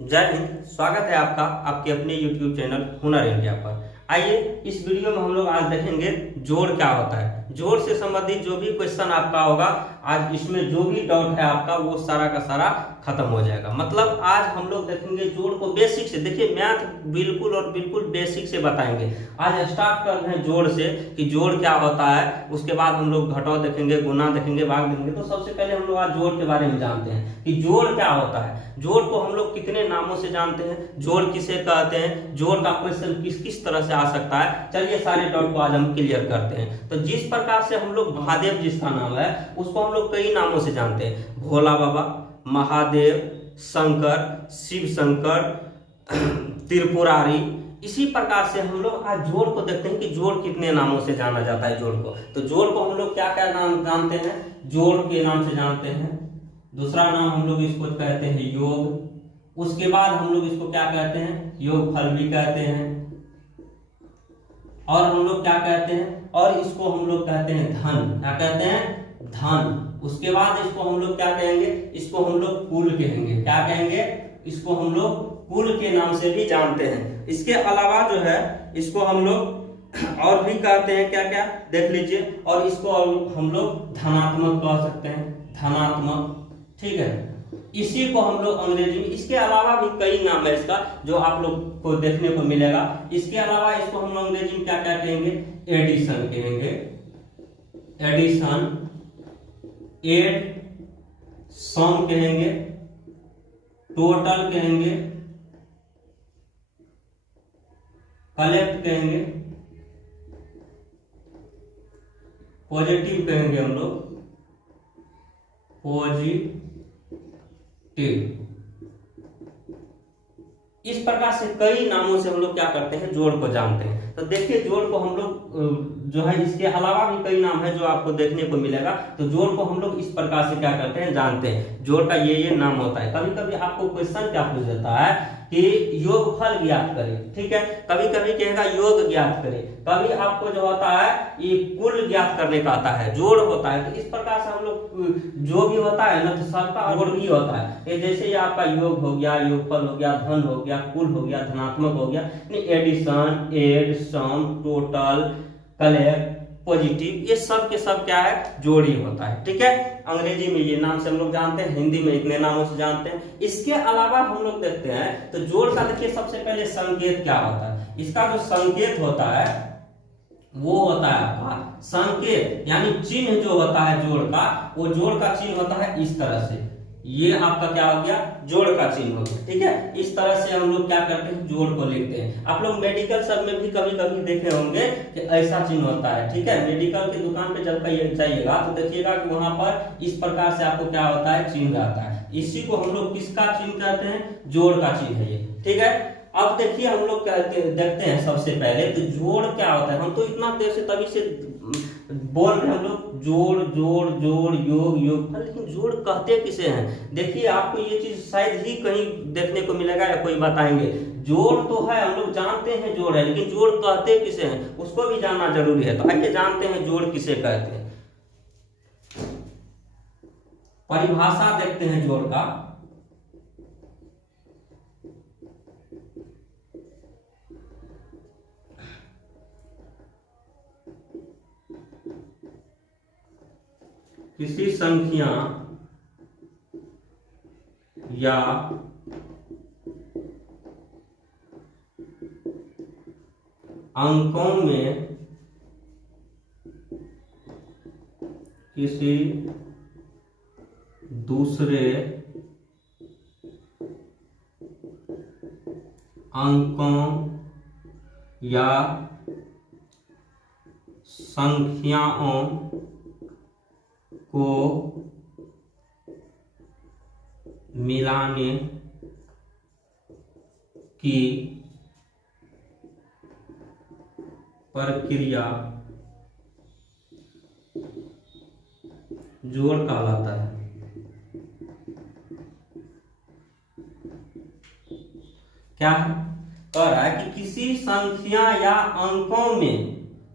जय हिंद। स्वागत है आपका आपके अपने YouTube चैनल हुनर इंडिया पर। आइए इस वीडियो में हम लोग आज देखेंगे जोड़ क्या होता है। जोड़ से संबंधित जो भी क्वेश्चन आपका होगा, आज इसमें जो भी डाउट है आपका वो सारा का सारा खत्म हो जाएगा। मतलब आज हम लोग देखेंगे जोड़ को बेसिक से। देखिए मैथ बिल्कुल और बिल्कुल बेसिक से बताएंगे। आज स्टार्ट कर रहे हैं जोड़ से कि जोड़ क्या होता है, उसके बाद हम लोग घटाव देखेंगे, गुना देखेंगे, भाग देखेंगे। तो सबसे पहले हम लोग आज जोड़ के बारे में जानते हैं कि जोड़ क्या होता है। जोड़ को हम लोग कितने नामों से जानते हैं, जोड़ किसे कहते हैं, जोड़ का क्वेश्चन किस किस तरह से आ सकता है। चलिए सारे डाउट को आज हम क्लियर करते हैं। तो जिस प्रकार से हम लोग महादेव जिसका नाम है उसको हम लोग कई नामों से जानते हैं, भोला बाबा, महादेव, शंकर, शिव शंकर, त्रिपुरारी। इसी प्रकार से हम लोग आज जोड़ को देखते हैं कि जोड़ कितने नामों से जाना जाता है। जोड़ को तो जोड़ को हम लोग क्या क्या नाम जानते हैं, जोड़ के नाम से जानते हैं। दूसरा नाम हम लोग इसको कहते हैं योग। उसके बाद हम लोग इसको क्या कहते हैं, योग फल भी कहते हैं। और हम लोग क्या कहते हैं, और इसको हम लोग कहते हैं धन। क्या कहते हैं, धन। उसके बाद इसको हम लोग क्या कहेंगे, इसको हम लोग कुल कहेंगे। क्या कहेंगे, इसको हम लोग कुल के नाम से भी जानते हैं। इसके अलावा जो है इसको हम लोग और भी कहते हैं, क्या क्या देख लीजिए। और इसको हम लोग धनात्मक कह सकते हैं, धनात्मक। ठीक है, इसी को हम लोग अंग्रेजी में, इसके अलावा भी कई नाम है इसका जो आप लोग को देखने को मिलेगा। इसके अलावा इसको हम लोग अंग्रेजी में क्या क्या कहेंगे, एडिशन कहेंगे, एडिशन, एड, सम कहेंगे, टोटल कहेंगे, कलेक्ट कहेंगे, पॉजिटिव कहेंगे हम लोग, पॉजिटिव। इस प्रकार से कई नामों से हम लोग क्या करते हैं, जोड़ को जानते हैं। तो देखिए जोड़ को हम लोग जो है इसके अलावा भी कई नाम है जो आपको देखने को मिलेगा। तो जोड़ को हम लोग इस प्रकार से क्या करते हैं, जानते हैं। जोड़ का ये नाम होता है। कभी कभी आपको क्वेश्चन क्या पूछ देता है कि योग फल ज्ञात करें। ठीक है, कभी कभी कहेगा योग ज्ञात करें, कभी आपको जो होता है ये कुल ज्ञात करने का आता है, जोड़ होता है। तो इस प्रकार से हम लोग जो भी होता है ना, तो सबका जोड़ भी होता है। ये जैसे ये आपका योग हो गया, योगफल हो गया, धन हो गया, कुल हो गया, धनात्मक हो गया, एडिशन, एड, सम, टोटल, कलेक्ट, पॉजिटिव, ये सब के सब क्या है, जोड़ ही होता है। ठीक है, अंग्रेजी में ये नाम से हम लोग जानते हैं, हिंदी में इतने नामों से जानते हैं। इसके अलावा हम लोग देखते हैं तो जोड़ का देखिए सबसे पहले संकेत क्या होता है। इसका जो संकेत होता है वो होता है आपका संकेत, यानी चिन्ह जो होता है जोड़ का, वो जोड़ का चिन्ह होता है इस तरह से। ये आपका क्या हो गया, जोड़ का चिन्ह हो गया। ठीक है, इस तरह से हम लोग क्या करते हैं, जोड़ को लिखते हैं। आप लोग मेडिकल सब में भी कभी कभी देखे होंगे कि ऐसा चिन्ह होता है। ठीक है, मेडिकल की दुकान पे जब जाइएगा तो देखिएगा कि वहां पर इस प्रकार से आपको क्या होता है, चिन्ह आता है। इसी को हम लोग किसका चिन्ह कहते हैं, जोड़ का चिन्ह है ये। ठीक है, अब देखिए हम लोग देखते हैं सबसे पहले तो जोड़ क्या होता है। हम तो इतना देर से तभी से बोल रहे हैं हम लोग जोड़ जोड़ जोड़, योग योग, लेकिन जोड़ कहते किसे हैं। देखिए आपको ये चीज शायद ही कहीं देखने को मिलेगा या कोई बताएंगे। जोड़ तो है, हम लोग जानते हैं जोड़ है, लेकिन जोड़ कहते किसे हैं उसको भी जानना जरूरी है। तो आइए जानते हैं जोड़ किसे कहते हैं। परिभाषा देखते हैं जोड़ का। किसी संख्या या अंकों में किसी दूसरे अंकों या संख्याओं को मिलाने की प्रक्रिया जोड़ कहलाता है। क्या कह रहा है कि किसी संख्या या अंकों में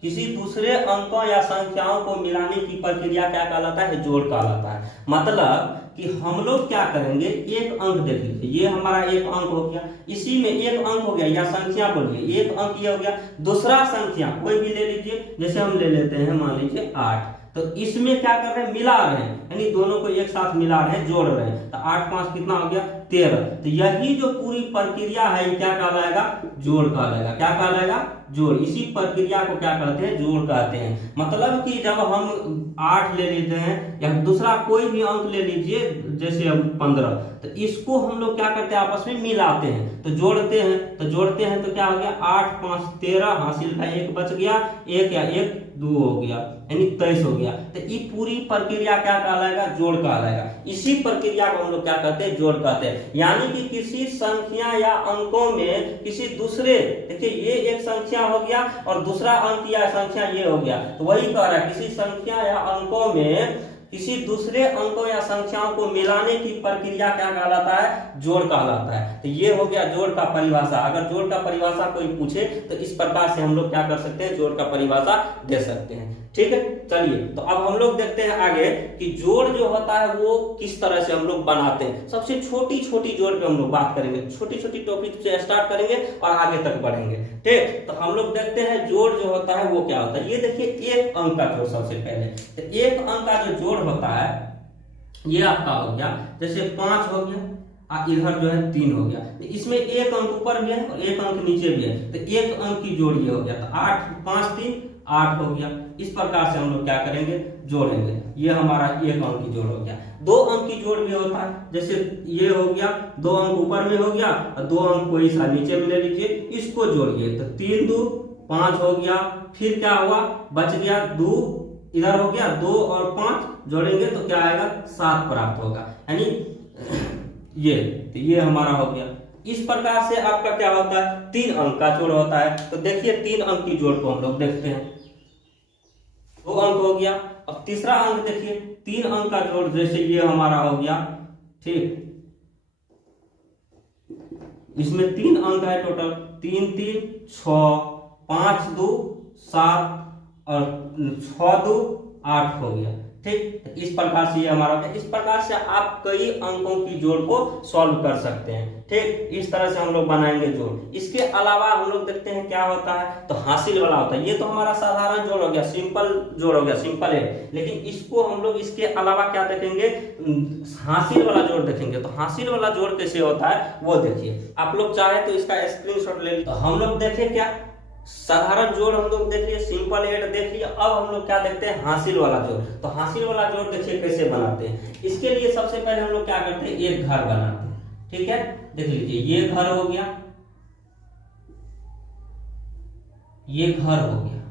किसी दूसरे अंकों या संख्याओं को मिलाने की प्रक्रिया क्या कहलाता है, जोड़ कहलाता है। मतलब कि हम लोग क्या करेंगे, एक अंक देख लीजिए, ये हमारा एक अंक हो गया, इसी में एक अंक हो गया या संख्या बोलिए, एक अंक ये हो गया, दूसरा संख्या कोई भी ले लीजिए, जैसे हम ले लेते हैं मान लीजिए 8, तो इसमें क्या कर रहे हैं, मिला रहे हैं, यानी दोनों को एक साथ मिला रहे हैं, जोड़ रहे हैं, तो 8 5 कितना हो गया 13। तो यही जो पूरी प्रक्रिया है ये क्या कहलाएगा, जोड़ कहलाएगा। क्या कहलाएगा, जोड़। इसी प्रक्रिया को क्या कहते हैं, जोड़ कहते हैं। मतलब कि जब हम 8 ले लेते हैं या दूसरा कोई भी अंक ले लीजिए, जैसे अब 15, तो इसको हम लोग क्या करते हैं, आपस में मिलाते हैं, तो जोड़ते हैं, तो क्या हो गया 8 5 13, हासिल का 1 बच गया, 1 या 1 2 हो गया, यानी 23 हो गया। तो ये पूरी प्रक्रिया क्या कहलाएगा, जोड़ कहलाएगा। इसी प्रक्रिया को हम लोग क्या कहते हैं, जोड़ कहते हैं। यानी कि किसी संख्या या अंकों में किसी दूसरे, देखिए ये एक संख्या हो गया और दूसरा अंक या संख्या ये हो गया, तो वही कह रहा है किसी संख्या या अंकों में किसी दूसरे अंकों या संख्याओं को मिलाने की प्रक्रिया क्या कहलाता है, जोड़ कहलाता है। तो ये हो गया जोड़ का परिभाषा। अगर जोड़ का परिभाषा कोई पूछे तो इस प्रकार से हम लोग क्या कर सकते हैं, जोड़ का परिभाषा दे सकते हैं। ठीक है, चलिए तो अब हम लोग देखते हैं आगे कि जोड़ जो होता है वो किस तरह से हम लोग बनाते हैं। सबसे छोटी छोटी जोड़ पे हम लोग बात करेंगे, छोटी छोटी टॉपिक से स्टार्ट करेंगे और आगे तक बढ़ेंगे। ठीक, तो हम लोग देखते हैं जोड़ जो होता है वो क्या होता है। ये देखिए एक अंक का जोड़, सबसे पहले तो एक अंक का जो जोड़ होता है ये आपका हो गया, जैसे 5 हो गया, इधर जो है 3 हो गया, तो इसमें एक अंक ऊपर भी है और एक अंक नीचे भी है, तो एक अंक की जोड़ ये हो गया, तो 8 5 3 8 हो गया। इस प्रकार से हम लोग क्या करेंगे, जोड़ेंगे। ये हमारा एक अंक की जोड़ हो गया। 2 अंक की जोड़ भी होता है, जैसे ये हो गया, 2 अंक ऊपर में हो गया और 2 अंक कोई सा नीचे में ले लीजिए, इसको जोड़िए, तो 3 2 5 हो गया। फिर क्या हुआ, बच गया 2, इधर हो गया 2 और 5 जोड़ेंगे तो क्या आएगा, 7 प्राप्त होगा, यानी ये हमारा हो गया। इस प्रकार से आपका क्या होता है, 3 अंक का जोड़ होता है। तो देखिए 3 अंक की जोड़ को हम लोग देखते हैं। 2 अंक हो गया, अब तीसरा अंक देखिए, 3 अंक का जोड़, जैसे ये हमारा हो गया, ठीक, इसमें 3 अंक है टोटल, 3 3 6, 5 2 7 और 6 2 8 हो गया। ठीक, इस प्रकार से ये हमारा होता है। इस प्रकार से आप कई अंकों की जोड़ को सॉल्व कर सकते हैं। ठीक, इस तरह से हम लोग बनाएंगे जोड़। इसके अलावा हम लोग देखते हैं क्या होता है, तो हासिल वाला होता है। ये तो हमारा साधारण जोड़ हो गया, सिंपल जोड़ हो गया, सिंपल है। लेकिन इसको हम लोग इसके अलावा क्या देखेंगे, हासिल वाला जोड़ देखेंगे। तो हासिल वाला जोड़ कैसे होता है वो देखिए, आप लोग चाहे तो इसका स्क्रीनशॉट ले लीजिए। तो हम लोग देखें क्या, साधारण जोड़ हम लोग देख लिए, सिंपल ऐड देख लिया। अब हम लोग क्या देखते हैं, हासिल वाला जोड़। तो हासिल वाला जोड़ देखिए कैसे बनाते हैं। इसके लिए सबसे पहले हम लोग क्या करते हैं, एक घर बनाते हैं। ठीक है, देख लीजिए, ये घर हो गया, ये घर हो गया।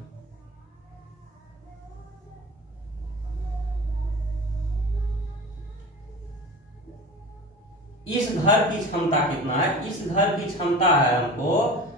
इस घर की क्षमता कितना है, इस घर की क्षमता है हमको,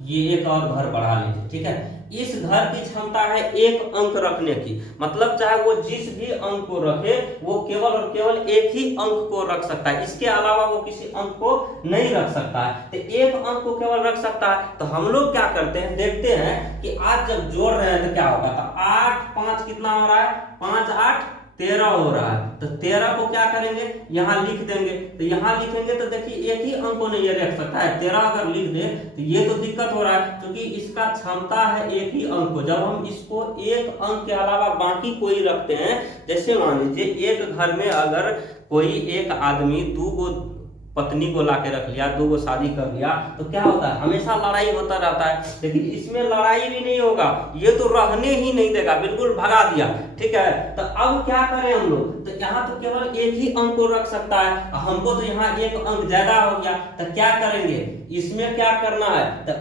ये एक और घर बढ़ा लीजिए। ठीक है, इस घर की क्षमता है 1 अंक रखने की। मतलब चाहे वो जिस भी अंक को रखे वो केवल और केवल एक ही अंक को रख सकता है, इसके अलावा वो किसी अंक को नहीं रख सकता है। तो 1 अंक को केवल रख सकता है। तो हम लोग क्या करते हैं, देखते हैं कि आज जब जोड़ रहे हैं तो क्या होगा। तो 8 5 कितना हो रहा है, 5 8 13 हो रहा है। तो 13 को क्या करेंगे, यहाँ लिख देंगे। तो यहाँ लिखेंगे तो देखिए एक ही अंक को नहीं ये रख सकता है। 13 अगर लिख दे तो ये तो दिक्कत हो रहा है, क्योंकि इसका क्षमता है एक ही अंक को। जब हम इसको एक अंक के अलावा बाकी कोई रखते हैं, जैसे मान लीजिए एक घर में अगर कोई एक आदमी 2 पत्नी को लाके रख लिया, 2 शादी कर लिया, तो क्या होता है, हमेशा लड़ाई होता रहता है। लेकिन इसमें लड़ाई भी नहीं होगा, ये तो रहने ही नहीं देगा, बिल्कुल भगा दिया। ठीक है, तो अब क्या करें हम लोग, तो यहाँ तो केवल एक ही अंक को रख सकता है, हमको तो यहाँ एक अंक ज्यादा हो गया। तो क्या करेंगे, इसमें क्या करना है, तो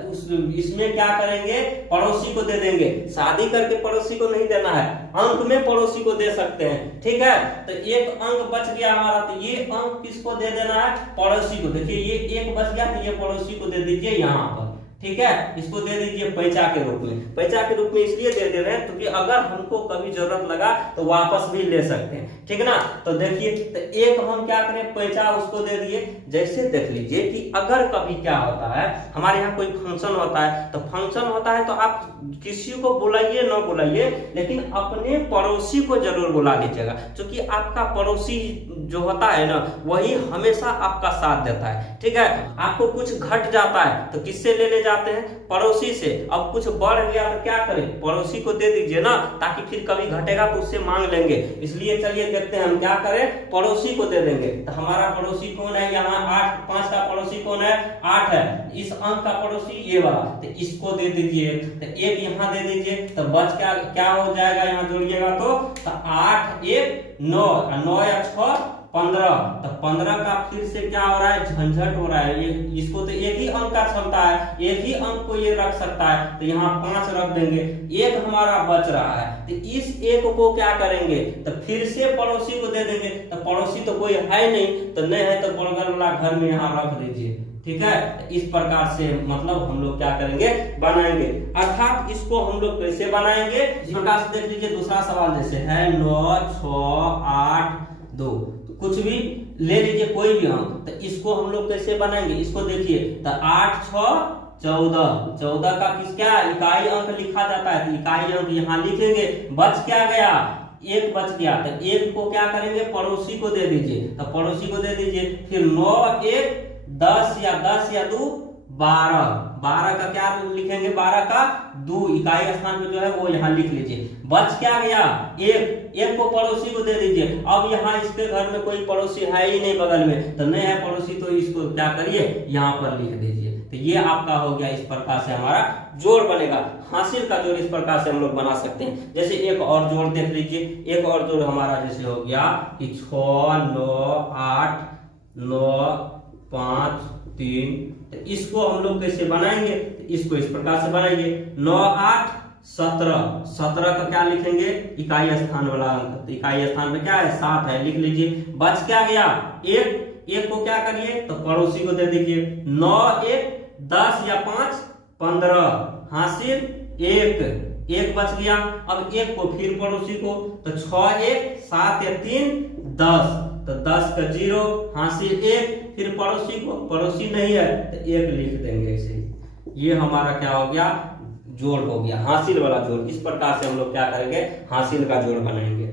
इसमें क्या करेंगे, पड़ोसी को दे देंगे। शादी करके पड़ोसी को नहीं देना है, अंक में पड़ोसी को दे सकते हैं। ठीक है, तो एक अंक बच गया हमारा, तो ये अंक किसको दे देना है, पड़ोसी को। देखिए ये 1 बच गया, तो ये पड़ोसी को दे दीजिए यहाँ पर। ठीक है। इसको दे दीजिए पैंचा के रूप में। पैंचा के रूप में इसलिए दे रहे हैं क्योंकि अगर हमको कभी जरूरत लगा तो वापस भी ले सकते हैं, ठीक ना। तो देखिए, तो एक हम क्या करें, पैंचा उसको दे दिए। जैसे देख लीजिए कि अगर कभी क्या होता है, हमारे यहाँ कोई फंक्शन होता है, तो फंक्शन होता है तो आप किसी को बुलाइए न बुलाइए, लेकिन अपने पड़ोसी को जरूर बुला लीजिएगा, क्योंकि आपका पड़ोसी जो होता है ना, वही हमेशा आपका साथ देता है, ठीक है। आपको कुछ घट जाता है तो किससे लेने जाते हैं, पड़ोसी से। अब कुछ बढ़ गया तो क्या करें, पड़ोसी को दे दीजिए ना, ताकि फिर कभी घटेगा तो उससे मांग लेंगे। इसलिए चलिए देखते हैं हम क्या करें, पड़ोसी को दे देंगे। तो हमारा पड़ोसी कौन है, यहाँ 8, 5 का पड़ोसी कौन है, 8 है। इस अंक का पड़ोसी ये वाला, तो इसको दे दीजिए। तो 1 यहाँ दे दीजिए, तो बच क्या हो जाएगा, यहाँ जोड़िएगा तो 8 1 9, 9 या 6 15। तो 15 का फिर से क्या हो रहा है, झंझट हो रहा है। ये इसको तो एक ही अंक का क्षमता है, एक ही अंक को ये रख सकता है, तो यहाँ 5 रख देंगे। 1 हमारा बच रहा है, तो इस 1 को क्या करेंगे, तो फिर से पड़ोसी को दे देंगे। तो पड़ोसी तो कोई है नहीं, तो नहीं है तो बगल वाला घर में यहाँ रख दीजिए, ठीक है। तो इस प्रकार से मतलब हम लोग क्या करेंगे, बनाएंगे। अर्थात इसको हम लोग कैसे बनाएंगे, इस प्रकार से देख लीजिए। दूसरा सवाल जैसे है 9 6 8 2, कुछ भी ले लीजिए, कोई भी हम, तो इसको हम लोग कैसे बनाएंगे, इसको देखिए। तो 8 6 14, 14 का क्या इकाई अंक लिखा जाता है, तो इकाई अंक यहाँ लिखेंगे। बच क्या गया, 1 बच गया, तो 1 को क्या करेंगे, पड़ोसी को दे दीजिए। तो पड़ोसी को दे दीजिए। फिर 9 1 10 या 2 12, 12 का क्या लिखेंगे, 12 का 2 इकाई स्थान पे जो है वो यहाँ लिख लीजिए। बच क्या गया, 1 को पड़ोसी को दे दीजिए। अब यहाँ इसके घर में कोई पड़ोसी है ही नहीं बगल में, तो नहीं है पड़ोसी, तो इसको क्या करिए, यहाँ पर लिख दीजिए। तो ये आपका हो गया। इस प्रकार से हमारा जोड़ बनेगा। हासिल का जोड़ इस प्रकार से हम लोग बना सकते हैं। जैसे एक और जोड़ देख लीजिए, एक और जोड़ हमारा जैसे हो गया कि 6 9 8 9 5 3। तो इसको हम लोग कैसे बनाएंगे, तो इसको इस प्रकार से बनाएंगे। 9 8 17, 17 का क्या लिखेंगे, इकाई स्थान वाला अंक। तो इकाई स्थान में क्या है, 7 है, लिख लीजिए। बच क्या गया, 1 को क्या करिए, तो पड़ोसी को दे दीजिए। 9 1 10 या 5 15, हासिल 1 बच गया। अब 1 को फिर पड़ोसी को, तो 6 1 7 या 3 10, तो 10 का 0, हासिल 1। फिर पड़ोसी को, पड़ोसी नहीं है तो 1 लिख देंगे ऐसे। ये हमारा क्या हो गया, जोड़ हो गया, हासिल वाला जोड़। इस प्रकार से हम लोग क्या करेंगे, हासिल का जोड़ बनाएंगे।